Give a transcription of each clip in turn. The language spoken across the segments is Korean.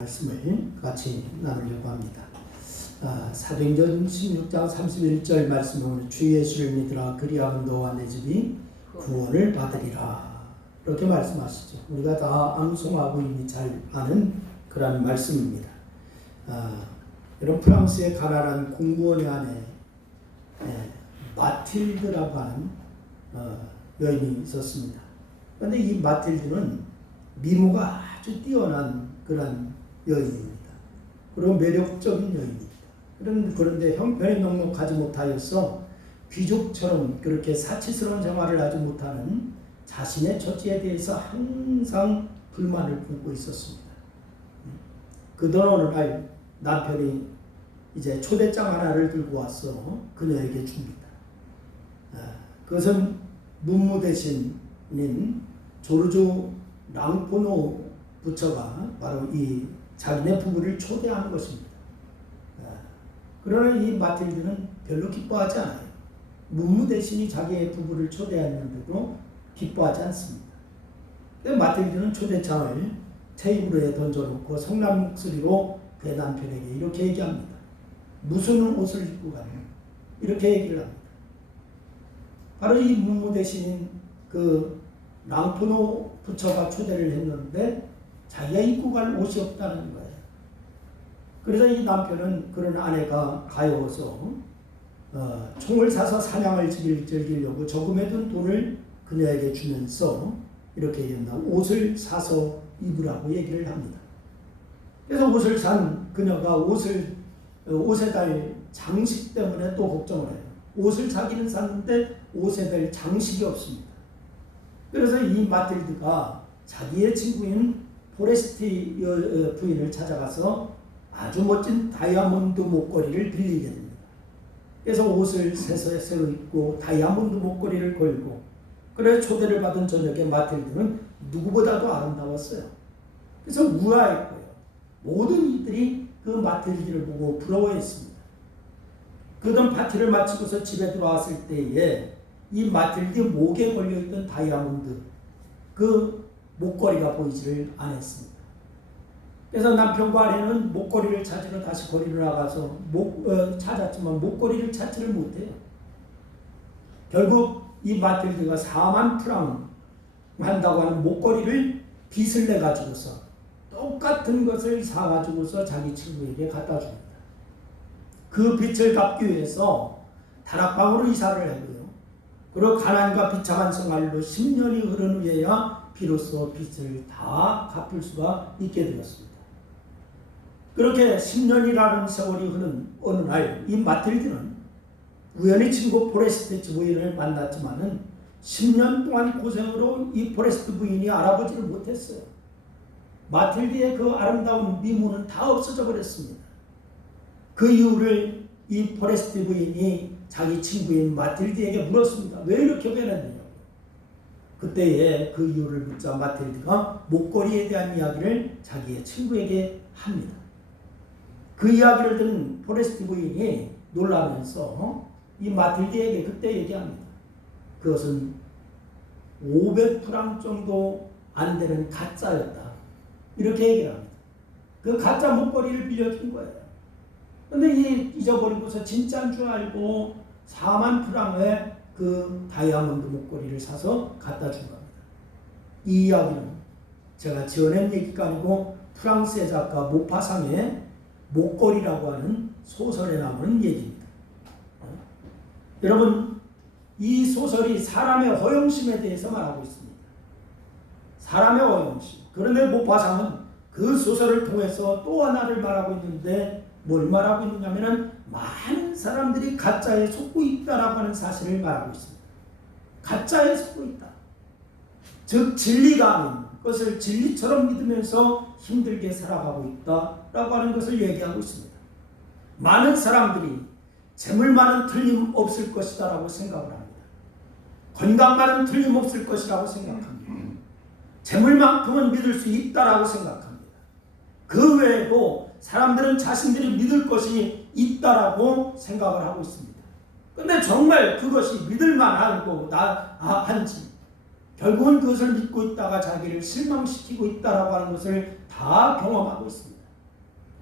말씀을 같이 나누려고 합니다. 사도행전 16장 31절 말씀은 주 예수를 믿으라 그리하면 너와 내 집이 구원을 받으리라 이렇게 말씀하시죠. 우리가 다 암송하고 이미 잘 아는 그런 말씀입니다. 여러분, 프랑스의 가난한 공무원 안에 마틸드라고 하는 여인이 있었습니다. 그런데 이 마틸드는 미모가 아주 뛰어난 그런 여인입니다. 그리고 매력적인 여인입니다. 그런데 형편이 넉넉하지 못하여서 귀족처럼 그렇게 사치스러운 생활을 하지 못하는 자신의 처지에 대해서 항상 불만을 품고 있었습니다. 그러던 어느 날 남편이 이제 초대장 하나를 들고 와서 그녀에게 줍니다. 그것은 문무 대신인 조르주 랑포노 부처가 바로 이 자기네 부부를 초대하는 것입니다. 그러나 이 마틸드는 별로 기뻐하지 않아요. 문무 대신이 자기의 부부를 초대했는데도 기뻐하지 않습니다. 마틸드는 초대장을 테이블에 던져놓고 성난 목소리로 그 남편에게 이렇게 얘기합니다. 무슨 옷을 입고 가냐? 이렇게 얘기를 합니다. 바로 이 문무 대신인 그 랑포노 부처가 초대를 했는데 자기가 입고 갈 옷이 없다는 거예요. 그래서 이 남편은 그런 아내가 가여워서 총을 사서 사냥을 즐기려고 저금해 둔 돈을 그녀에게 주면서 이렇게 얘기합니다. 옷을 사서 입으라고 얘기를 합니다. 그래서 옷을 산 그녀가 옷에 달 장식 때문에 또 걱정을 해요. 옷을 사기는 샀는데 옷에 달 장식이 없습니다. 그래서 이 마틸드가 자기의 친구인 포레스티 부인을 찾아가서 아주 멋진 다이아몬드 목걸이를 빌리게 됩니다. 그래서 옷을 새로 입고 다이아몬드 목걸이를 걸고, 그래서 초대를 받은 저녁에 마틸드는 누구보다도 아름다웠어요. 그래서 우아했고요. 모든 이들이 그 마틸드를 보고 부러워했습니다. 그런 파티를 마치고서 집에 들어왔을 때에 이 마틸드 목에 걸려있던 다이아몬드 그 목걸이가 보이지를 않았습니다. 그래서 남편과 아내는 목걸이를 찾으러 다시 거리로 나가서 찾았지만 목걸이를 찾지를 못해요. 결국 이 마틸드가 4만 프랑 한다고 하는 목걸이를 빚을 내가지고서 똑같은 것을 사가지고서 자기 친구에게 갖다 줍니다. 그 빚을 갚기 위해서 다락방으로 이사를 하고요. 그리고 가난과 비참한 생활로 10년이 흐른 후에야 비로소 빚을 다 갚을 수가 있게 되었습니다. 그렇게 10년이라는 세월이 흐른 어느 날 이 마틸드는 우연히 친구 포레스트 부인을 만났지만은 10년 동안 고생으로 이 포레스트 부인이 알아보지를 못했어요. 마틸드의 그 아름다운 미모는 다 없어져 버렸습니다. 그 이유를 이 포레스트 부인이 자기 친구인 마틸드에게 물었습니다. 왜 이렇게 변했느냐? 그때에 그 이유를 묻자 마틸드가 목걸이에 대한 이야기를 자기의 친구에게 합니다. 그 이야기를 듣는 포레스트 부인이 놀라면서 이 마틸드에게 그때 얘기합니다. 그것은 500프랑 정도 안 되는 가짜였다. 이렇게 얘기를 합니다. 그 가짜 목걸이를 빌려준 거예요. 근데 잊어버리고서 진짜인 줄 알고 4만 프랑의 그 다이아몬드 목걸이를 사서 갖다 준 겁니다. 이 이야기는 제가 지어낸 얘기가 아니고 프랑스의 작가 모파상의 목걸이라고 하는 소설에 나오는 얘기입니다. 여러분, 이 소설이 사람의 허영심에 대해서 말하고 있습니다. 사람의 허영심. 그런데 모파상은 그 소설을 통해서 또 하나를 말하고 있는데 뭘 말하고 있느냐면 많은 사람들이 가짜에 속고 있다라고 하는 사실을 말하고 있습니다. 가짜에 속고 있다. 즉 진리가 아닌 것을 진리처럼 믿으면서 힘들게 살아가고 있다라고 하는 것을 얘기하고 있습니다. 많은 사람들이 재물만은 틀림없을 것이다라고 생각을 합니다. 건강만은 틀림없을 것이라고 생각합니다. 재물만큼은 믿을 수 있다라고 생각합니다. 그 외에도 사람들은 자신들이 믿을 것이 있다라고 생각을 하고 있습니다. 그런데 정말 그것이 믿을만하고 한지 결국은 그것을 믿고 있다가 자기를 실망시키고 있다라고 하는 것을 다 경험하고 있습니다.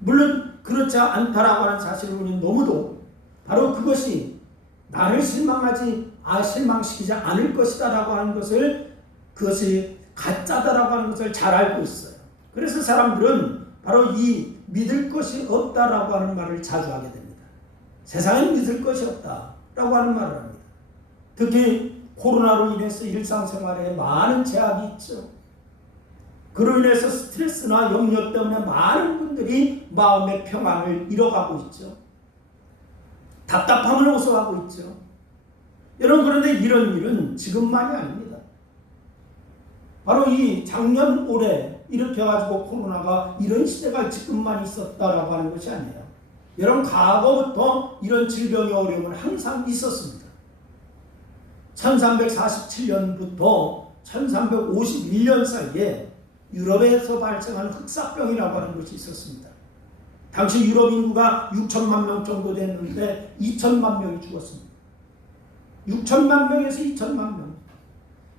물론 그렇지 않다라고 하는 사실을 우리는 너무도 바로 그것이 나를 실망시키지 않을 것이다라고 하는 것을, 그것이 가짜다라고 하는 것을 잘 알고 있어요. 그래서 사람들은 바로 이 믿을 것이 없다라고 하는 말을 자주 하게 됩니다. 세상엔 믿을 것이 없다라고 하는 말을 합니다. 특히 코로나로 인해서 일상생활에 많은 제약이 있죠. 그로 인해서 스트레스나 염려 때문에 많은 분들이 마음의 평안을 잃어가고 있죠. 답답함을 호소하고 있죠. 여러분, 그런데 이런 일은 지금만이 아닙니다. 바로 이 작년 올해 이렇게 해가지고 코로나가 이런 시대가 지금만 있었다라고 하는 것이 아니에요. 여러분, 과거부터 이런 질병의 어려움은 항상 있었습니다. 1347년부터 1351년 사이에 유럽에서 발생한 흑사병이라고 하는 것이 있었습니다. 당시 유럽 인구가 6천만 명 정도 됐는데 2천만 명이 죽었습니다. 6천만 명에서 2천만 명.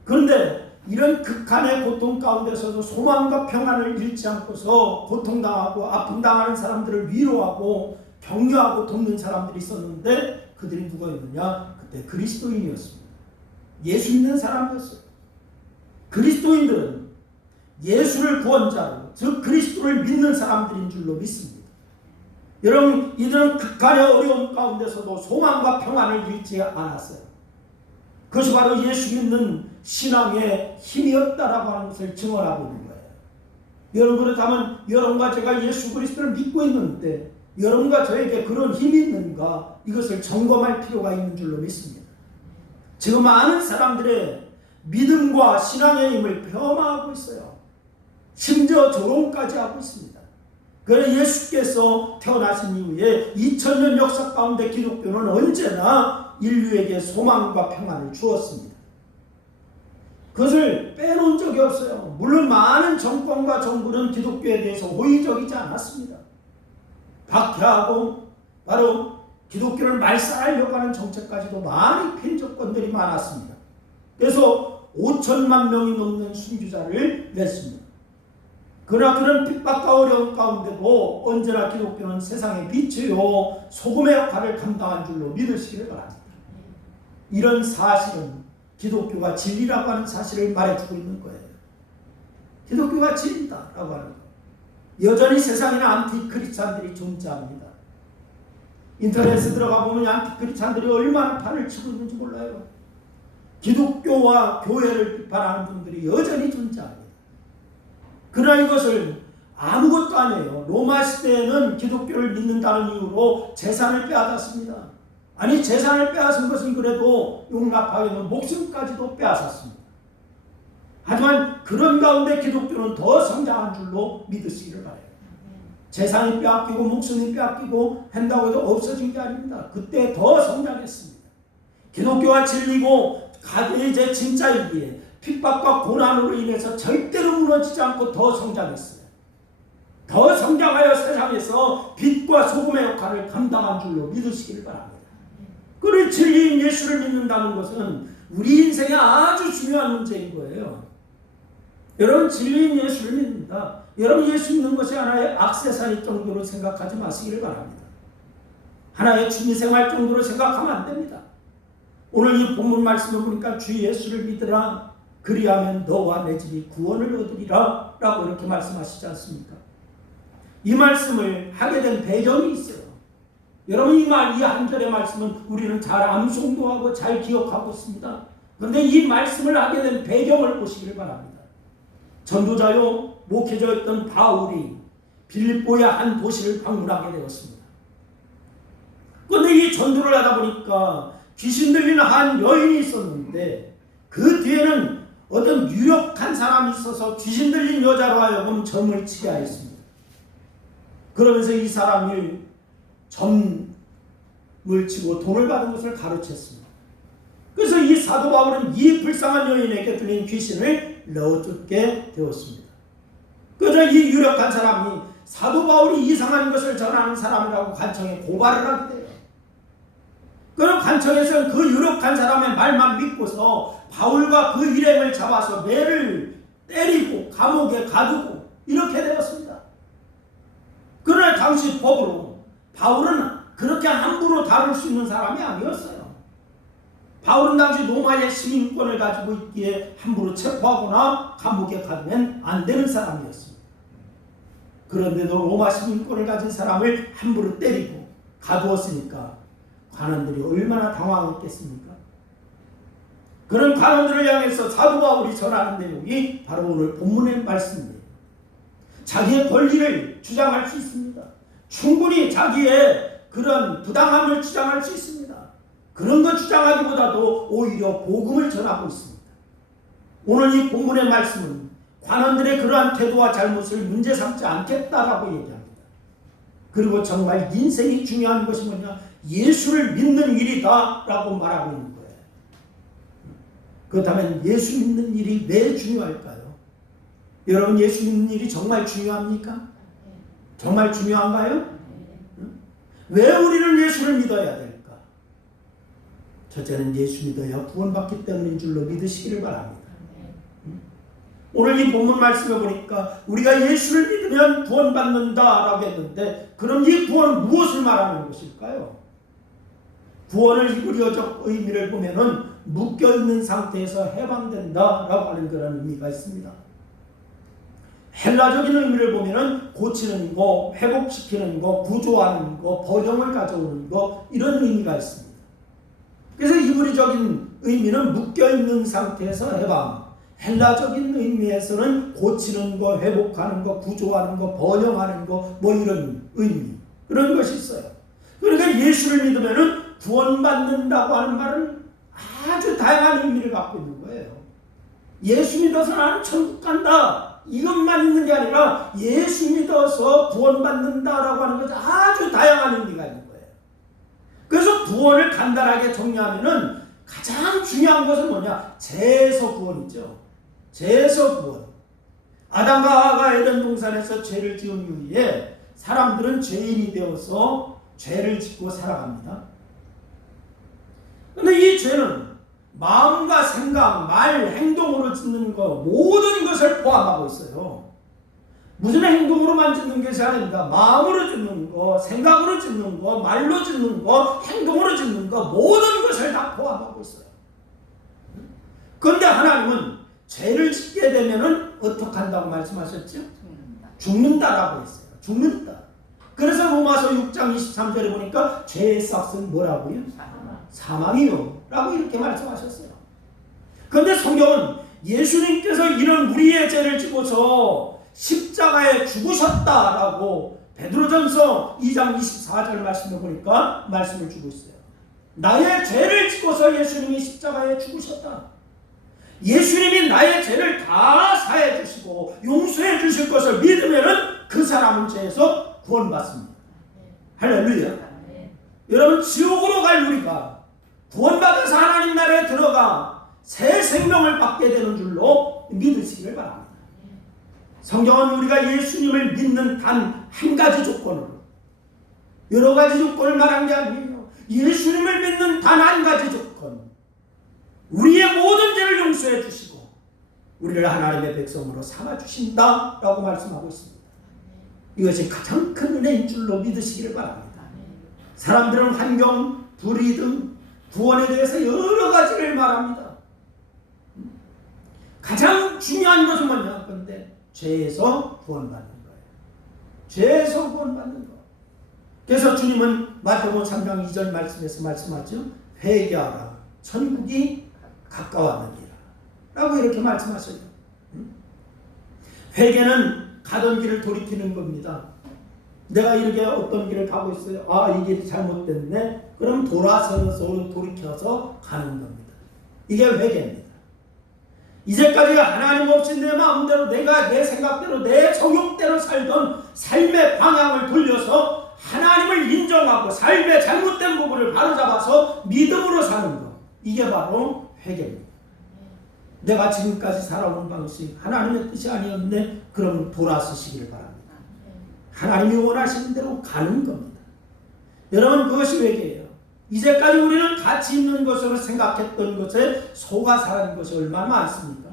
그런데 이런 극한의 고통 가운데서도 소망과 평안을 잃지 않고서 고통당하고 아픔당하는 사람들을 위로하고 격려하고 돕는 사람들이 있었는데 그들이 누구였느냐? 그때 그리스도인이었습니다. 예수 믿는 사람이었어요. 그리스도인들은 예수를 구원자로, 즉 그리스도를 믿는 사람들인 줄로 믿습니다. 여러분, 이들은 극한의 어려움 가운데서도 소망과 평안을 잃지 않았어요. 그것이 바로 예수 믿는 신앙의 힘이었다라고 하는 것을 증언하고 있는 거예요. 여러분, 그렇다면 여러분과 제가 예수 그리스도를 믿고 있는데 여러분과 저에게 그런 힘이 있는가, 이것을 점검할 필요가 있는 줄로 믿습니다. 지금 많은 사람들의 믿음과 신앙의 힘을 폄하하고 있어요. 심지어 조롱까지 하고 있습니다. 그래서 예수께서 태어나신 이후에 2000년 역사 가운데 기독교는 언제나 인류에게 소망과 평안을 주었습니다. 그것을 빼놓은 적이 없어요. 물론 많은 정권과 정부는 기독교에 대해서 호의적이지 않았습니다. 박해하고 바로 기독교를 말살하려고 하는 정책까지도 많이 핀 정권들이 많았습니다. 그래서 5천만 명이 넘는 순교자를 냈습니다. 그러나 그런 핍박과 어려움 가운데도 언제나 기독교는 세상의 빛이요 소금의 역할을 감당한 줄로 믿으시기를 바랍니다. 이런 사실은 기독교가 진리라고 하는 사실을 말해주고 있는 거예요. 기독교가 진리다라고 하는 거. 여전히 세상에는 안티크리스찬들이 존재합니다. 인터넷에 들어가 보면 안티크리스찬들이 얼마나 판을 치고 있는지 몰라요. 기독교와 교회를 비판하는 분들이 여전히 존재합니다. 그러나 이것을 아무것도 아니에요. 로마 시대에는 기독교를 믿는다는 이유로 재산을 빼앗았습니다. 아니, 재산을 빼앗은 것은 그래도 용납하기는 목숨까지도 빼앗았습니다. 하지만 그런 가운데 기독교는 더 성장한 줄로 믿으시기를 바라요. 재산이 빼앗기고 목숨이 빼앗기고 한다고 해도 없어진 게 아닙니다. 그때 더 성장했습니다. 기독교가 진리고 이제 진짜이기에 핍박과 고난으로 인해서 절대로 무너지지 않고 더 성장했어요. 더 성장하여 세상에서 빛과 소금의 역할을 감당한 줄로 믿으시기를 바랍니다. 그를 진리인 예수를 믿는다는 것은 우리 인생에 아주 중요한 문제인 거예요. 여러분, 진리인 예수를 믿는다. 여러분, 예수 믿는 것이 하나의 액세서리 정도로 생각하지 마시기를 바랍니다. 하나의 취미생활 정도로 생각하면 안 됩니다. 오늘 이 본문 말씀을 보니까 주 예수를 믿으라. 그리하면 너와 내 집이 구원을 얻으리라 라고 이렇게 말씀하시지 않습니까? 이 말씀을 하게 된 배경이 있어요. 여러분, 이 한 절의 말씀은 우리는 잘 암송도 하고 잘 기억하고 있습니다. 그런데 이 말씀을 하게 된 배경을 보시기를 바랍니다. 전도자요 목회자였던 바울이 빌립보의 한 도시를 방문하게 되었습니다. 그런데 이 전도를 하다 보니까 귀신 들리는 한 여인이 있었는데 그 뒤에는 어떤 유력한 사람이 있어서 귀신 들린 여자로 하여금 점을 치게 하였습니다. 그러면서 이 사람이 점을 치고 돈을 받은 것을 가르쳤습니다. 그래서 이 사도 바울은 이 불쌍한 여인에게 들린 귀신을 넣어쫓게 되었습니다. 그래서 이 유력한 사람이 사도 바울이 이상한 것을 전하는 사람이라고 관청에 고발을 하게 돼요. 그럼 관청에서는 그 유력한 사람의 말만 믿고서 바울과 그 일행을 잡아서 매를 때리고 감옥에 가두고 이렇게 되었습니다. 그러나 당시 법으로 바울은 그렇게 함부로 다룰 수 있는 사람이 아니었어요. 바울은 당시 로마의 시민권을 가지고 있기에 함부로 체포하거나 감옥에 가두면 안 되는 사람이었습니다. 그런데도 로마 시민권을 가진 사람을 함부로 때리고 가두었으니까 관원들이 얼마나 당황했겠습니까? 그런 관원들을 향해서 사도 바울이 전하는 내용이 바로 오늘 본문의 말씀입니다. 자기의 권리를 주장할 수 있습니다. 충분히 자기의 그런 부당함을 주장할 수 있습니다. 그런 것 주장하기보다도 오히려 복음을 전하고 있습니다. 오늘 이 본문의 말씀은 관원들의 그러한 태도와 잘못을 문제 삼지 않겠다라고 얘기합니다. 그리고 정말 인생이 중요한 것이 뭐냐? 예수를 믿는 일이다 라고 말하고 있는 거예요. 그렇다면 예수 믿는 일이 왜 중요할까요? 여러분, 예수 믿는 일이 정말 중요합니까? 정말 중요한가요? 왜 우리는 예수를 믿어야 될까? 첫째는 예수 믿어야 구원받기 때문인 줄로 믿으시기를 바랍니다. 오늘 이 본문 말씀에 보니까 우리가 예수를 믿으면 구원받는다라고 했는데, 그럼 이 구원은 무엇을 말하는 것일까요? 구원을 히브리어적 의미를 보면은 묶여있는 상태에서 해방된다라고 하는 그런 의미가 있습니다. 헬라적인 의미를 보면은 고치는 거, 회복시키는 거, 구조하는 거, 번영을 가져오는 거, 이런 의미가 있습니다. 그래서 히브리적인 의미는 묶여있는 상태에서 해방, 헬라적인 의미에서는 고치는 거, 회복하는 거, 구조하는 거, 번영하는 거, 뭐 이런 의미, 그런 것이 있어요. 그러니까 예수를 믿으면은 구원받는다고 하는 말은 아주 다양한 의미를 갖고 있는 거예요. 예수 믿어서 나는 천국 간다, 이것만 있는 게 아니라 예수 믿어서 구원받는다라고 하는 것이 아주 다양한 의미가 있는 거예요. 그래서 구원을 간단하게 정리하면은 가장 중요한 것은 뭐냐? 죄에서 구원이죠. 죄에서 구원. 아담과 하와가 에덴 동산에서 죄를 지은 이후에 사람들은 죄인이 되어서 죄를 짓고 살아갑니다. 그런데 이 죄는 마음과 생각, 말, 행동으로 짓는 것, 모든 것을 포함하고 있어요. 무슨 행동으로만 짓는 것이 아닙니다. 마음으로 짓는 거, 생각으로 짓는 거, 말로 짓는 거, 행동으로 짓는 거, 모든 것을 다 포함하고 있어요. 그런데 하나님은 죄를 짓게 되면은 어떻게 한다고 말씀하셨죠? 죽는다라고 했어요. 죽는다. 그래서 로마서 6장 23절에 보니까 죄의 싹은 뭐라고요? 사망이요 라고 이렇게 말씀하셨어요. 그런데 성경은 예수님께서 이런 우리의 죄를 지고서 십자가에 죽으셨다라고 베드로전서 2장 24절 말씀을 보니까 말씀을 주고 있어요. 나의 죄를 지고서 예수님이 십자가에 죽으셨다. 예수님이 나의 죄를 다 사해 주시고 용서해 주실 것을 믿으면은 그 사람은 죄에서 구원받습니다. 할렐루야. 여러분, 지옥으로 갈 우리가 구원받아서 하나님 나라에 들어가 새 생명을 받게 되는 줄로 믿으시기를 바랍니다. 성경은 우리가 예수님을 믿는 단 한 가지 조건으로, 여러 가지 조건을 말한 게 아니에요. 예수님을 믿는 단 한 가지 조건, 우리의 모든 죄를 용서해 주시고 우리를 하나님의 백성으로 삼아 주신다라고 말씀하고 있습니다. 이것이 가장 큰 은혜인 줄로 믿으시기를 바랍니다. 사람들은 환경, 불의 등 구원에 대해서 여러 가지를 말합니다. 가장 중요한 것은 뭐냐? 그런데 죄에서 구원받는 거예요. 죄에서 구원받는 거. 그래서 주님은 마태복음 3장 2절 말씀에서 말씀하죠. 회개하라, 천국이 가까웠느니라 라고 이렇게 말씀하셔요. 회개는 가던 길을 돌이키는 겁니다. 내가 이렇게 어떤 길을 가고 있어요. 아, 이 길이 잘못됐네. 그럼 돌이켜서 가는 겁니다. 이게 회개입니다. 이제까지 하나님 없이 내 마음대로, 내가 내 생각대로, 내 정욕대로 살던 삶의 방향을 돌려서 하나님을 인정하고 삶의 잘못된 부분을 바로잡아서 믿음으로 사는 것, 이게 바로 회개입니다. 내가 지금까지 살아온 방식 하나님의 뜻이 아니었네. 그럼 돌아서시기를 바랍니다. 하나님이 원하시는 대로 가는 겁니다. 여러분, 그것이 회개예요. 이제까지 우리는 가치 있는 것으로 생각했던 것에 속아 살아는 것이 얼마나 많습니까?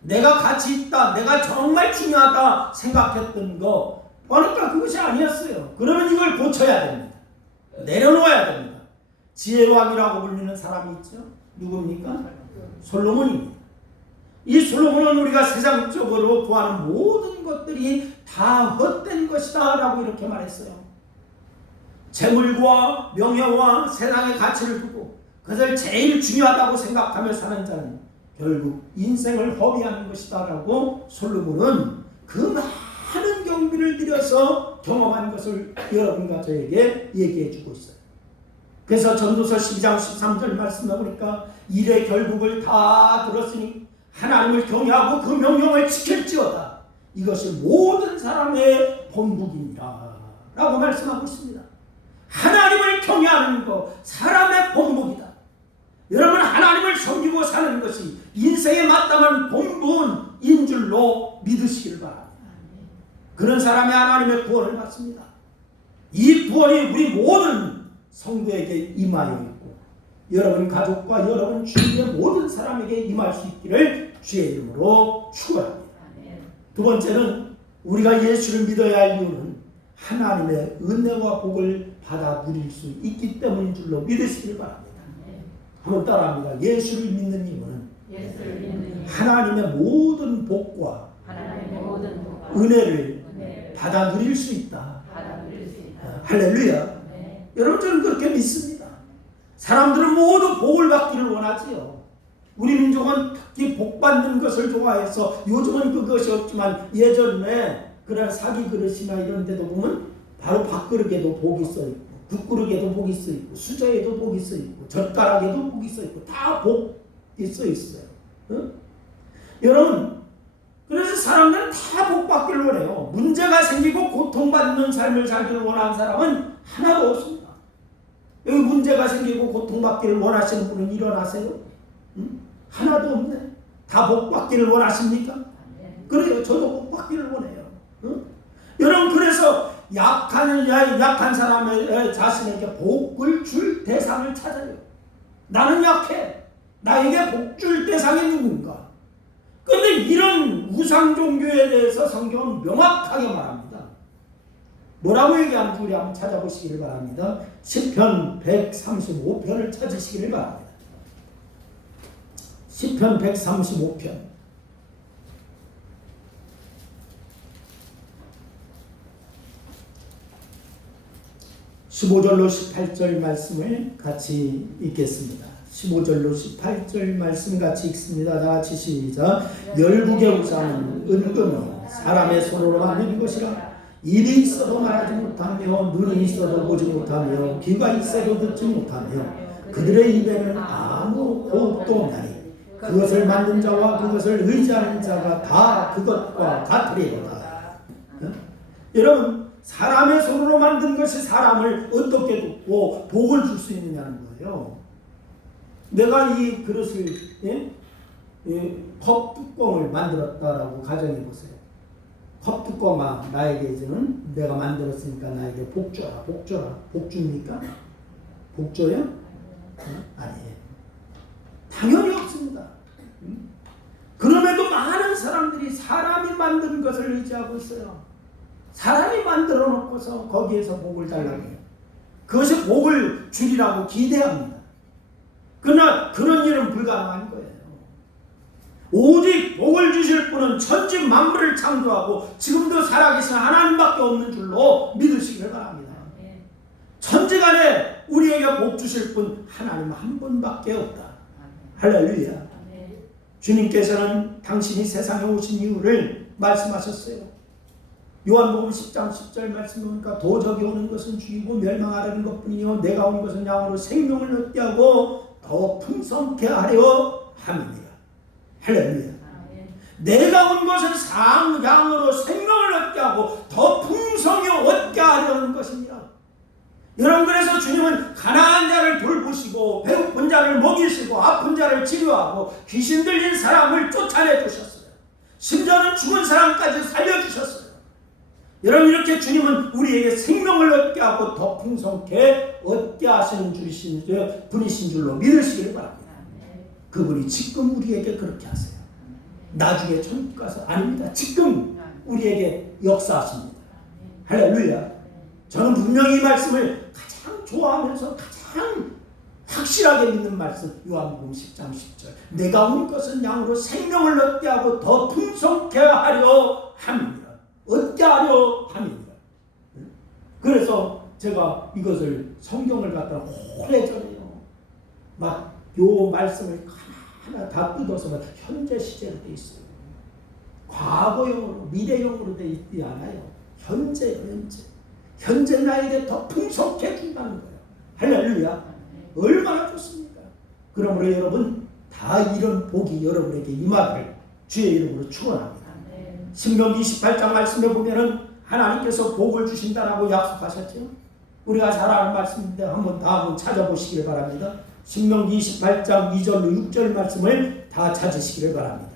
내가 가치 있다, 내가 정말 중요하다 생각했던 거, 그러니까 그것이 아니었어요. 그러면 이걸 고쳐야 됩니다. 내려놓아야 됩니다. 지혜왕이라고 불리는 사람이 있죠. 누굽니까? 솔로몬입니다. 이 솔로몬은 우리가 세상적으로 구하는 모든 것들이 다 헛된 것이다 라고 이렇게 말했어요. 재물과 명예와 세상의 가치를 두고 그것을 제일 중요하다고 생각하며 사는 자는 결국 인생을 허비하는 것이다 라고 솔로몬은 그 많은 경비를 들여서 경험한 것을 여러분과 저에게 얘기해 주고 있어요. 그래서 전도서 12장 13절 말씀해 보니까 일의 결국을 다 들었으니 하나님을 경외하고 그 명령을 지킬지어다. 이것이 모든 사람의 본분이니라 라고 말씀하고 있습니다. 하나님을 경외하는 것 사람의 본분이다. 여러분 하나님을 섬기고 사는 것이 인생에 마땅한 본분인 줄로 믿으시길 바랍니다. 그런 사람이 하나님의 구원을 받습니다. 이 구원이 우리 모든 성도에게 임하여 있고 여러분 가족과 여러분 주위의 모든 사람에게 임할 수 있기를 주의 이름으로 축원합니다. 두 번째는 우리가 예수를 믿어야 할 이유는 하나님의 은혜와 복을 받아 누릴 수 있기 때문인 줄로 믿으시길 바랍니다. 한번 따라합니다. 예수를 믿는 이유는 하나님의 모든 복과 은혜를 받아 누릴 수 있다. 할렐루야. 여러분 저는 그렇게 믿습니다. 사람들은 모두 복을 받기를 원하지요. 우리 민족은 특히 복 받는 것을 좋아해서 요즘은 그것이 없지만 예전에 그런 사기 그릇이나 이런 데도 보면 바로 밥그릇에도 복이 써있고 국그릇에도 복이 써있고 수저에도 복이 써있고 젓가락에도 복이 써있고 다 복이 써있어요. 여러분 그래서 사람들은 다 복 받기를 원해요. 문제가 생기고 고통받는 삶을 살기를 원하는 사람은 하나도 없습니다. 여기 문제가 생기고 고통받기를 원하시는 분은 일어나세요. 하나도 없네. 다 복 받기를 원하십니까? 그래요. 저도 복 받기를 원해요. 여러분 그래서 약한 사람의 자신에게 복을 줄 대상을 찾아요. 나는 약해. 나에게 복 줄 대상이 누군가? 그런데 이런 우상 종교에 대해서 성경은 명확하게 말합니다. 뭐라고 얘기하는지 우리 한번 찾아보시기를 바랍니다. 시편 135편을 찾으시기를 바랍니다. 시편 135편 15절로 18절 말씀을 같이 읽겠습니다. 15절로 18절 말씀 같이 읽습니다. 다 같이 시작. 열국의 우상은 은금이 사람의 손으로 만든 것이라. 입이 있어도 말하지 못하며 눈이 있어도 보지 못하며 귀가 있어도 듣지 못하며 그들의 입에는 아무 호흡도 없나니 그것을 만든 자와 그것을 의지하는 자가 다 그것과 같으리로다. 여러분 사람의 손으로 만든 것이 사람을 어떻게 돕고 복을 줄 수 있느냐는 거예요. 내가 이 그릇을 컵 뚜껑을 만들었다라고 가정해 보세요. 컵 뚜껑아 나에게 이제는 내가 만들었으니까 나에게 복 줘라. 복 줘라. 복 줍니까? 복 줘요? 아니에요. 당연히 없습니다. 그럼에도 많은 사람들이 사람이 만든 것을 의지하고 있어요. 사람이 만들어 놓고서 거기에서 복을 달라고 해요. 그것이 복을 주리라고 기대합니다. 그러나 그런 일은 불가능한 거예요. 오직 복을 주실 분은 천지 만물을 창조하고 지금도 살아계신 하나님밖에 없는 줄로 믿으시길 바랍니다. 천지간에 우리에게 복 주실 분 하나님 한 분밖에 없다. 할렐루야. 주님께서는 당신이 세상에 오신 이유를 말씀하셨어요. 요한복음 10장 10절 말씀 보니까 도적이 오는 것은 죽이고 멸망하려는 것뿐이요 내가 온 것은 양으로 생명을 얻게 하고 더 풍성케 하려 함이니라. 할렐루야. 내가 온 것은 양으로 생명을 얻게 하고 더 풍성히 얻게 하려는 것입니다. 여러분 그래서 주님은 가난한 자를 돌보시고 배고픈 자를 먹이시고 아픈 자를 치료하고 귀신 들린 사람을 쫓아내 주셨어요. 심지어는 죽은 사람까지 살려주셨어요. 여러분 이렇게 주님은 우리에게 생명을 얻게 하고 더 풍성케 얻게 하시는 분이신 줄로 믿으시길 바랍니다. 그분이 지금 우리에게 그렇게 하세요. 나중에 천국 가서 아닙니다. 지금 우리에게 역사하십니다. 할렐루야. 저는 분명히 이 말씀을 가장 좋아하면서 가장 확실하게 믿는 말씀, 요한복음 10장 10절. 내가 온 것은 양으로 생명을 얻게 하고 더 풍성케 하려 함이니라. 얻게 하려 함이니라. 그래서 제가 이것을 성경을 갖다 오래전에요, 막 요 말씀을 하나 다 뜯어서 막 현재 시제로 돼 있어요. 과거형으로, 미래형으로 돼 있지 않아요. 현재 나에게 더 풍성케 준다는 거예요. 할렐루야. 얼마나 좋습니까? 그러므로 여러분, 다 이런 복이 여러분에게 임하기를 주의 이름으로 축원합니다. 신명기 28장 말씀에 보면은 하나님께서 복을 주신다라고 약속하셨죠. 우리가 잘 아는 말씀인데 한번 찾아보시길 바랍니다. 신명기 28장 2절로 6절 말씀을 다 찾으시기를 바랍니다.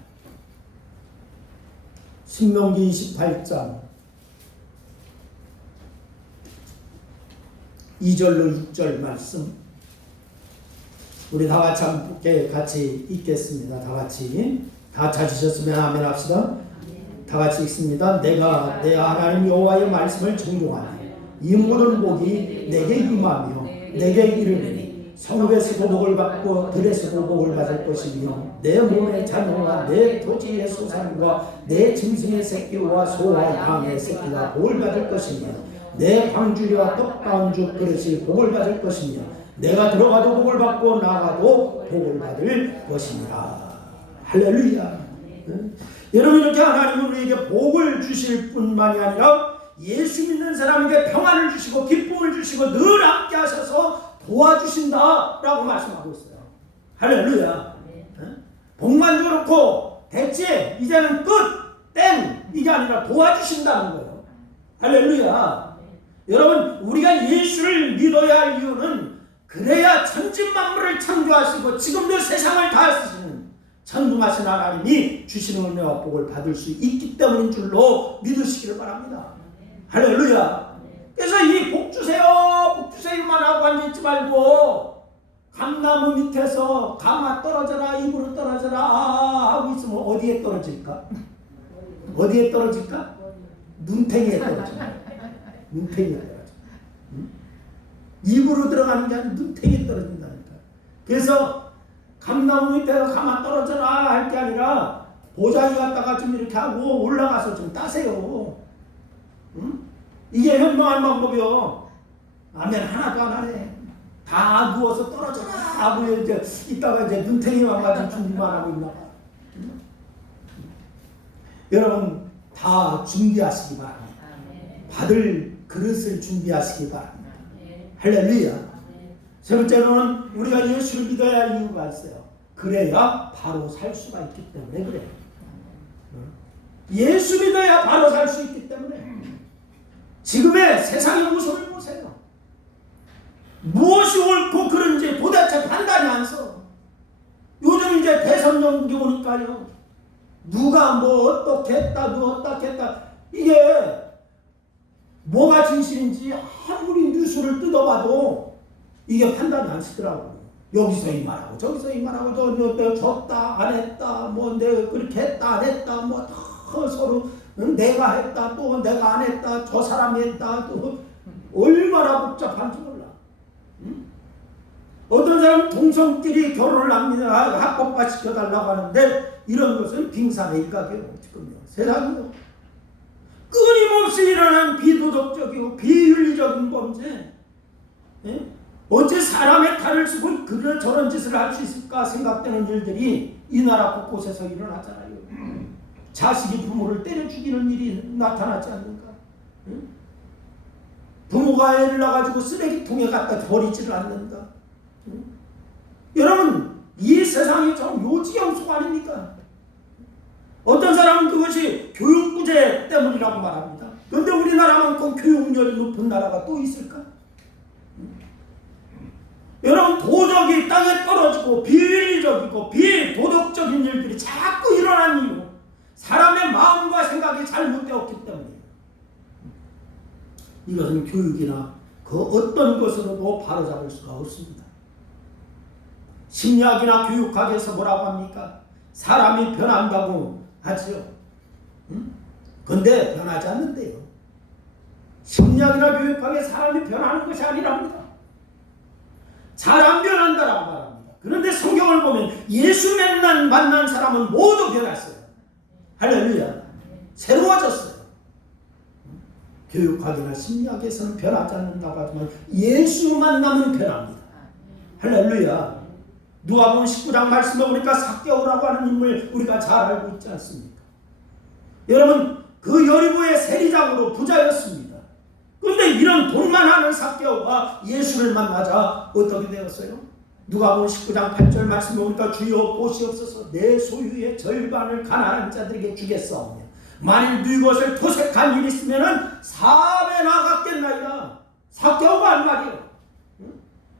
신명기 28장 2절로 6절 말씀, 우리 다 같이 함께 같이 읽겠습니다. 다 찾으셨으면 아멘 합시다. 다 같이 읽습니다. 내가 내 하나님 여호와의 말씀을 정종하니 이 모든 복이 내게 임하며 내게 이르리니 성읍에서도 복을 받고 들에서도 복을 받을 것이며 내 몸의 자녀와 내 토지의 소산과 내 짐승의 새끼와 소와 양의 새끼가 복을 받을 것이며 내 방주리와 떡가운죽 그릇이 복을 받을 것이며 내가 들어가도 복을 받고 나가도 복을 받을 것이니라. 할렐루야. 여러분, 이렇게 하나님은 우리에게 복을 주실 뿐만이 아니라 예수 믿는 사람에게 평안을 주시고 기쁨을 주시고 늘 함께 하셔서 도와주신다라고 말씀하고 있어요. 할렐루야. 복만 줘놓고 됐지, 이제는 끝, 땡, 이게 아니라 도와주신다는 거예요. 할렐루야. 여러분, 우리가 예수를 믿어야 할 이유는 그래야 천지만물을 창조하시고 지금도 세상을 다 쓰시는 전능하신 하나님이 주시는 은혜와 복을 받을 수 있기 때문인 줄로 믿으시기를 바랍니다. 할렐루야. 그래서 이 복 주세요, 복 주세요만 하고 앉아있지 말고 감나무 밑에서 감아 떨어져라, 입으로 떨어져라 하고 있으면 어디에 떨어질까? 어디에 떨어질까? 눈탱이에 떨어져. 눈탱이에 떨어져. 응? 입으로 들어가는 게 아니라 눈탱이에 떨어진다니까. 그래서 감나무 밑에서 감아 떨어져라 할 게 아니라 보자기 갖다가 좀 이렇게 하고 올라가서 좀 따세요. 응? 이게 현명한 방법이요. 아멘. 하나도 안 하네. 다 누워서 떨어져라 하고 이제 이따가 이제 눈탱이만 가지고 준비만 하고 있나 봐. 응? 여러분, 다 준비하시기 바랍니다. 받을 그릇을 준비하시기 바랍니다. 할렐루야. 세 번째로는 우리가 예수를 믿어야 할 이유가 있어요. 그래야 바로 살 수가 있기 때문에 그래요. 예수 믿어야 바로 살 수 있기 때문에. 지금의 세상의 모습을 보세요. 무엇이 옳고 그른지 도대체 판단이 안 서. 요즘 이제 대선 연기 오니까요, 누가 뭐 어떻게 했다, 누가 어떻게 했다, 이게 뭐가 진실인지 아무리 뉴스를 뜯어봐도 이게 판단이 안 서더라고요. 여기서 이 말하고 저기서 이 말하고 저 졌다 안 했다, 뭐 내가 그렇게 했다 안 했다, 뭐 다 서로 내가 했다 또 내가 안 했다, 저 사람이 했다, 또 얼마나 복잡한지 몰라. 응? 어떤 사람은 동성끼리 결혼을 합니다. 합법화 시켜달라고 하는데 이런 것은 빙산의 일각이에요. 지금요. 세상이요. 끊임없이 일어난 비도덕적이고 비윤리적인 범죄. 예? 어째 사람의 칼을 쓰고 그런 저런 짓을 할 수 있을까 생각되는 일들이 이 나라 곳곳에서 일어나잖아요. 자식이 부모를 때려 죽이는 일이 나타나지 않는가? 응? 부모가 애를 낳아가지고 쓰레기통에 갖다 버리지를 않는다. 응? 여러분, 이 세상이 참 요지경속 아닙니까? 어떤 사람은 그것이 교육부재 때문이라고 말합니다. 그런데 우리나라만큼 교육열이 높은 나라가 또 있을까? 여러분, 도덕이 땅에 떨어지고 비윤리적이고 비도덕적인 일들이 자꾸 일어나는 이유, 사람의 마음과 생각이 잘못되었기 때문이에요. 이것은 교육이나 그 어떤 것으로도 바로잡을 수가 없습니다. 심리학이나 교육학에서 뭐라고 합니까? 사람이 변한다고 하지요. 그런데 변하지 않는데요. 심리학이나 교육학에 사람이 변하는 것이 아니랍니다. 잘 안 변한다라고 말합니다. 그런데 성경을 보면 예수 만난 사람은 모두 변했어요. 할렐루야. 새로워졌어요. 교육학이나 심리학에서는 변하지 않는다고 하지만 예수 만나면 변합니다. 할렐루야. 누가복음 19장 말씀에 보니까 삭개오라고 하는 인물 우리가 잘 알고 있지 않습니까? 여러분, 그 여리고의 세리장으로 부자였습니다. 그런데 이런 돈 많은 삭개오가 예수를 만나자 어떻게 되었어요? 누가복음 19장 8절 말씀에 보니까 주여 보시옵소서 내 소유의 절반을 가난한 자들에게 주겠사오며 만일 네 것을 토색한 일이 있으면 4배 나갔겠나이다. 삭개오가 한 말이에요.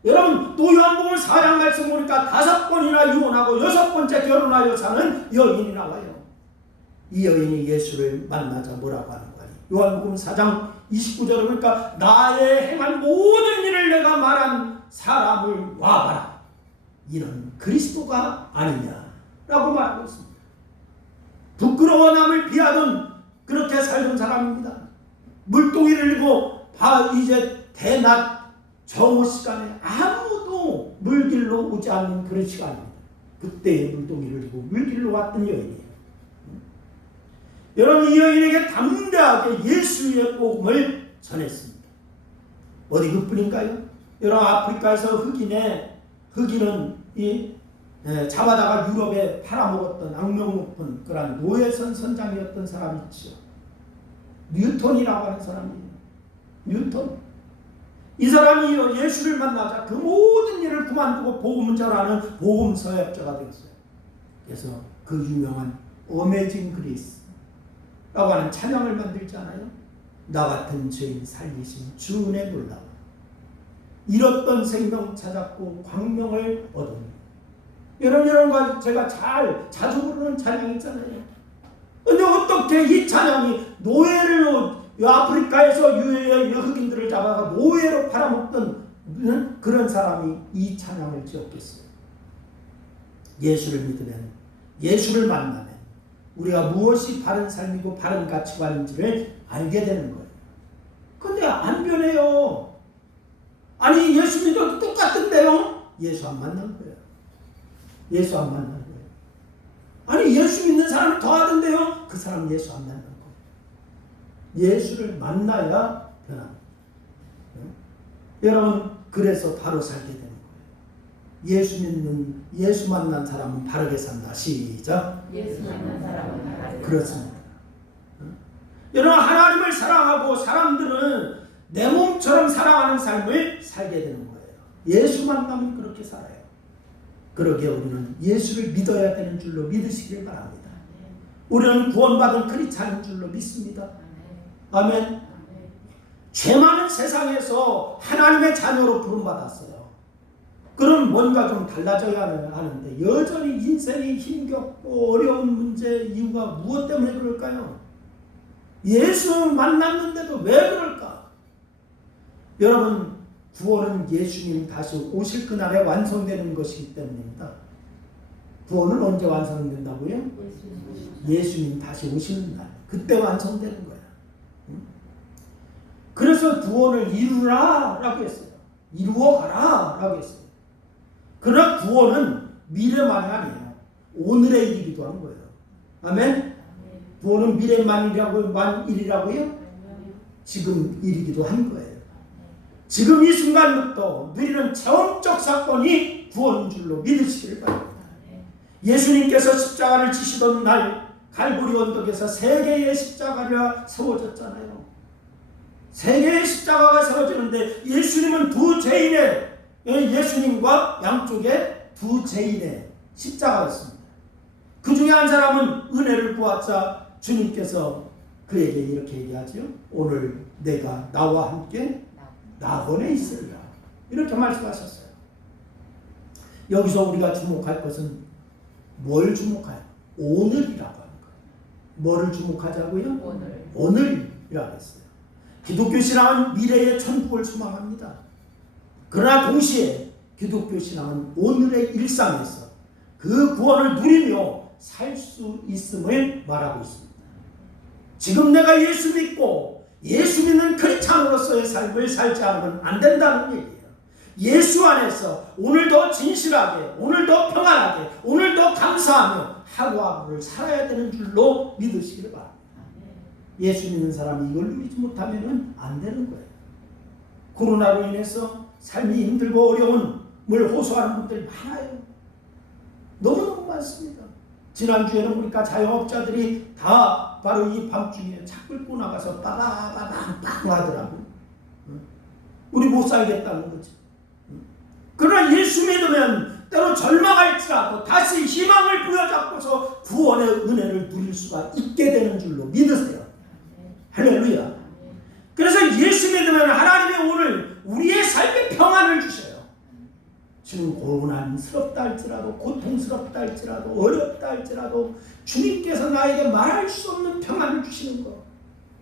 여러분, 또 요한복음 4장 말씀 보니까 5번이나 이혼하고 6번째 결혼하여 사는 여인이 나와요. 이 여인이 예수를 만나자 뭐라고 하는 거니? 요한복음 4장 29절에 보니까 나의 행한 모든 일을 내가 말한 사람을 와봐라. 이런 그리스도가 아니냐라고 말하고 있습니다. 부끄러워 남을 비하던 그렇게 살던 사람입니다. 물동이를 들고 이제 대낮 정오 시간에 아무도 물길로 오지 않는 그런 시간입니다. 그때의 물동이를 들고 물길로 왔던 여인이에요. 여러분, 이 여인에게 담대하게 예수의 복음을 전했습니다. 어디 그뿐인가요? 여러분, 아프리카에서 흑인은 잡아다가 유럽에 팔아먹었던 악명 높은 그런 노예선 선장이었던 사람이 있죠. 뉴턴이라고 하는 사람이에요. 뉴턴. 이 사람이 예수를 만나자 그 모든 일을 그만두고 복음을 전하는 복음 서약자가 되었어요. 그래서 그 유명한 어메이징 그레이스라고 하는 찬양을 만들잖아요. 나 같은 죄인 살리신 주 은혜 놀라워. 잃었던 생명 찾았고 광명을 얻었네. 이런 거 제가 자주 부르는 찬양이 있잖아요. 근데 어떻게 이 찬양이 노예를 아프리카에서 유해의 흑인들을 잡아가 노예로 팔아먹던 그런 사람이 이 찬양을 지었겠어요. 예수를 믿으면, 예수를 만나면 우리가 무엇이 바른 삶이고 바른 가치관인지를 알게 되는 거예요. 근데 안 변해요. 아니, 예수 믿어도 똑같은데요? 예수 안 만난 거예요. 예수 안 만난 거예요. 아니, 예수 믿는 사람이 더 하던데요? 그 사람 예수 안 만난 거예요. 예수를 만나야 변합니다. 여러분, 그래서 바로 살게 되는 거예요. 예수 만난 사람은 바르게 산다. 시작. 예수 만난 사람은 바르게 그렇습니다. 여러분, 하나님을 사랑하고 사람들은 내 몸처럼 사랑하는 삶을 살게 되는 거예요. 예수 만나면 그렇게 살아요. 그러기에 우리는 예수를 믿어야 되는 줄로 믿으시길 바랍니다. 우리는 구원받은 크리스찬인 줄로 믿습니다. 아멘. 죄 많은 세상에서 하나님의 자녀로 부름받았어요. 그럼 뭔가 좀 달라져야 하는데 여전히 인생이 힘겹고 어려운 문제 이유가 무엇 때문에 그럴까요? 예수 만났는데도 왜 그럴까? 여러분, 구원은 예수님 다시 오실 그날에 완성되는 것이기 때문입니다. 구원은 언제 완성된다고요? 예수님 다시 오시는 날, 그때 완성되는 거예요. 그래서 구원을 이루라 라고 했어요. 이루어가라 라고 했어요. 그러나 구원은 미래만이 아니에요. 오늘의 일이기도 한 거예요. 아멘? 구원은 미래만 일이라고요? 지금 일이기도 한 거예요. 지금 이 순간부터 누리는 체험적 사건이 구원인 줄로 믿으시기를 바랍니다. 예수님께서 십자가를 지시던 날 갈보리 언덕에서 3개의 십자가가 세워졌잖아요. 3개의 십자가가 세워지는데 예수님은 예수님과 양쪽에 2 죄인의 십자가였습니다. 그 중에 한 사람은 은혜를 보았자 주님께서 그에게 이렇게 얘기하죠. 오늘 내가 나와 함께 낙원에 있으리라. 이렇게 말씀하셨어요. 여기서 우리가 주목할 것은 뭘 주목해요? 오늘이라고 하는 거예요. 뭐를 주목하자고요? 오늘이라고 했어요. 기독교 신앙은 미래의 천국을 소망합니다. 그러나 동시에 기독교 신앙은 오늘의 일상에서 그 구원을 누리며 살 수 있음을 말하고 있습니다. 지금 내가 예수 믿고 예수 믿는 크리스찬으로서의 삶을 살지 않으면 안 된다는 얘기예요. 예수 안에서 오늘도 진실하게, 오늘도 평안하게, 오늘도 감사하며 하루하루를 살아야 되는 줄로 믿으시기를 바랍니다. 예수 믿는 사람이 이걸 누리지 못하면 안 되는 거예요. 코로나로 인해서 삶이 힘들고 어려움을 호소하는 분들이 많아요. 너무너무 많습니다. 지난주에는 보니까 자영업자들이 다 바로 이 밤중에 차 끌고 나가서 빠바바방빵 하더라고요. 우리 못 살겠다는 거지. 그러나 예수 믿으면 때로 절망할지라도 다시 희망을 부여잡고서 구원의 은혜를 누릴 수가 있게 되는 줄로 믿으세요. 할렐루야. 그래서 예수 믿으면 하나님이 오늘 우리의 삶에 평안을 주셔요. 지금 고난스럽다 할지라도, 고통스럽다 할지라도, 어렵다 할지라도 주님께서 나에게 말할 수 없는 평안을 주시는 것,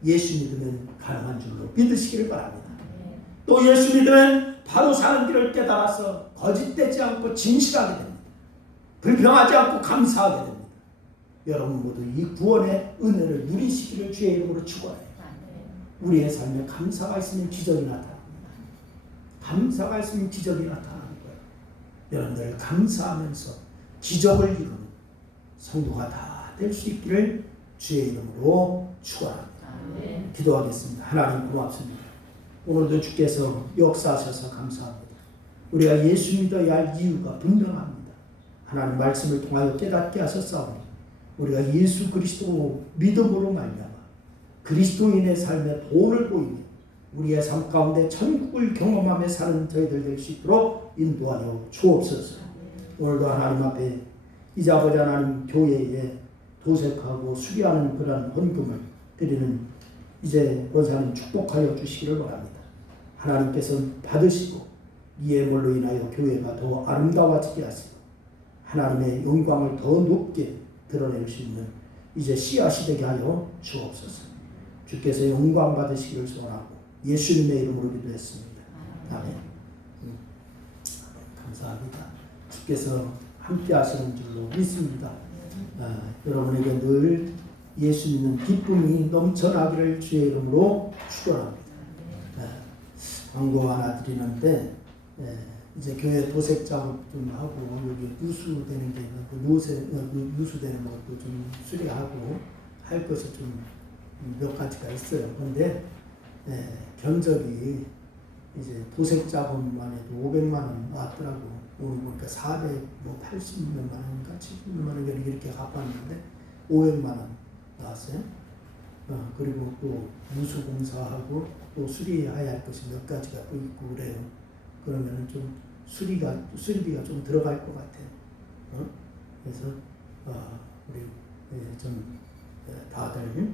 예수 믿으면 가능한 줄로 믿으시기를 바랍니다. 또 예수 믿으면 바로 사는 길을 깨달아서 거짓되지 않고 진실하게 됩니다. 불평하지 않고 감사하게 됩니다. 여러분 모두 이 구원의 은혜를 누리시기를 주의 이름으로 축원해요. 우리의 삶에 감사가 있으면 기적이 나타납니다. 감사가 있으면 기적이 나타나는 거예요. 여러분들 감사하면서 기적을 이루는 성도가 다 될 수 있기를 주의 이름으로 축원합니다. 기도하겠습니다. 하나님 고맙습니다. 오늘도 주께서 역사하셔서 감사합니다. 우리가 예수 믿어야 할 이유가 분명합니다. 하나님 말씀을 통하여 깨닫게 하셨사오니 우리가 예수 그리스도 믿음으로 말미암아 그리스도인의 삶에 본을 보이며 우리의 삶 가운데 천국을 경험하며 사는 저희들 될 수 있도록 인도하여 주옵소서. 오늘도 하나님 앞에 이제 아버지 하나님 교회에 도색하고 수리하는 그런 헌금을 드리는 이제 권사님 축복하여 주시기를 바랍니다. 하나님께서 받으시고 이의 물로 인하여 교회가 더 아름다워지게 하시고 하나님의 영광을 더 높게 드러낼 수 있는 이제 씨앗이 되게 하여 주옵소서. 주께서 영광 받으시기를 소원하고 예수님의 이름으로 기도했습니다. 아멘. 감사합니다. 주께서 함께 하시는 줄로 믿습니다. 여러분에게 늘 예수 믿는 기쁨이 넘쳐나기를 주의 이름으로 축원합니다. 광고 하나 드리는데 이제 교회 도색 작업 좀 하고 여기 누수되는 게 있는데 누수되는 것도 좀 수리하고 할 것이 좀 몇 가지가 있어요. 그런데 견적이 이제 도색 작업만 해도 500만 원 나왔더라고. 오늘 보니까 480몇 만 원인가 70몇 만 원 이렇게 갚았는데 500만 원 나왔어요. 그리고 또 누수 공사하고 또 수리해야 할 것이 몇 가지가 또 있고 그래요. 그러면은 좀 수리비가 좀 들어갈 것 같아요. 그래서 우리 좀 다들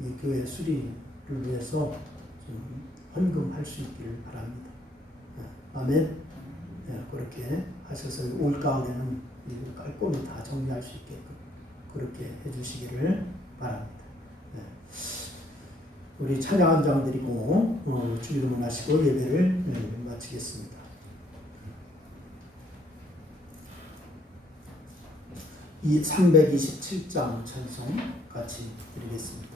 이 교회 수리를 위해서 좀 헌금할 수 있기를 바랍니다. 아멘. 그렇게 하셔서 올 가을에는 깔끔히 다 정리할 수 있게끔 그렇게 해주시기를 바랍니다. 우리 찬양 한 장 드리고 주일을 마시고 예배를 마치겠습니다. 이 327장 찬송 같이 드리겠습니다.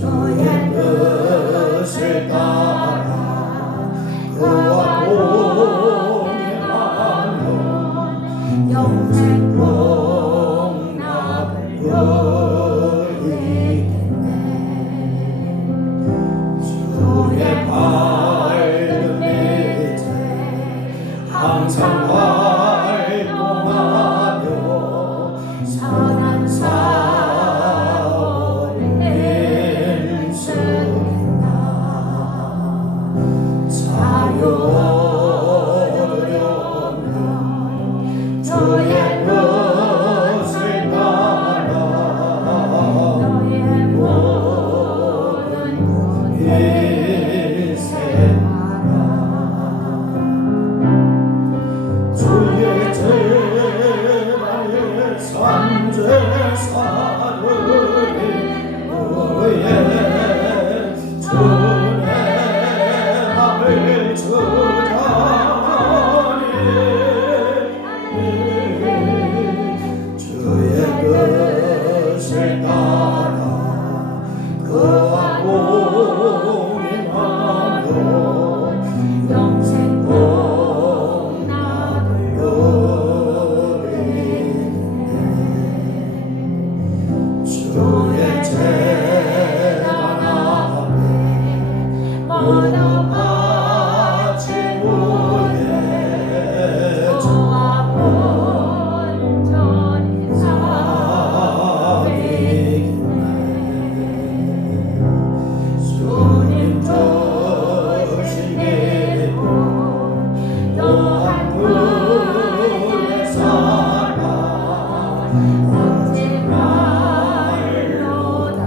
저의 모여들려면 주의 뜻을 따라 너의 모든 인생하라 주의 제단을 산제사르니 너의 주의 맘을 주장하니 주의 뜻을 따라 그와 공행하며 영생 복락을 주의 제단 앞에 모두 바친 후에 저와 본전이 사위겠네 주님 주시기로 또한 그의 사랑 언제말로 다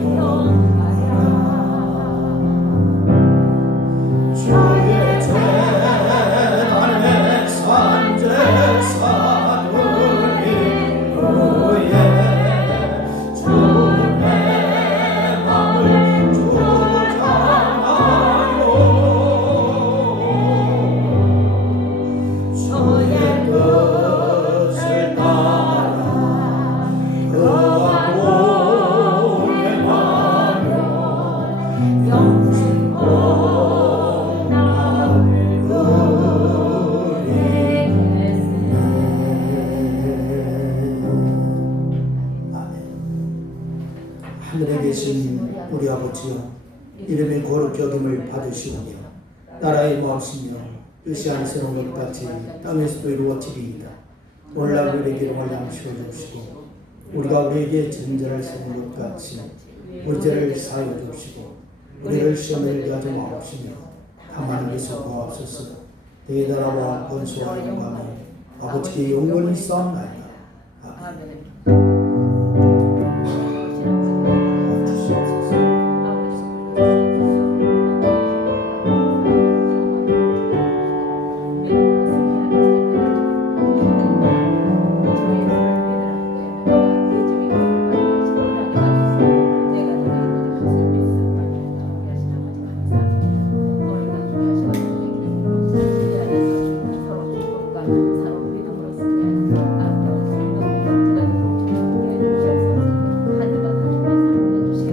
영영하라 주의 제단에 산제사르니 그의 주의 맘을 주장하여 주의 뜻을 따라 그와 공행하며 영생 복락을 누리겠네 아멘. 하늘에 계신 우리 아버지여 이름의 거룩히 여김을 받으시오며 나라의 마음이며 뜻이 하늘에서 것 같이 땅에서도 이루어지리이다. 오늘날 우리에게 일용할 양식을 주시고 우리가 우리에게 전제를 세운 것 같이 우리 죄를 사하여 주시고 우리를 시험에 들게 하지 마옵시며 다만 우리에서 구하옵소서. 내 나라와 권수와 영광이 아버지께 영원히 쌓옵나이다. 아멘. 아멘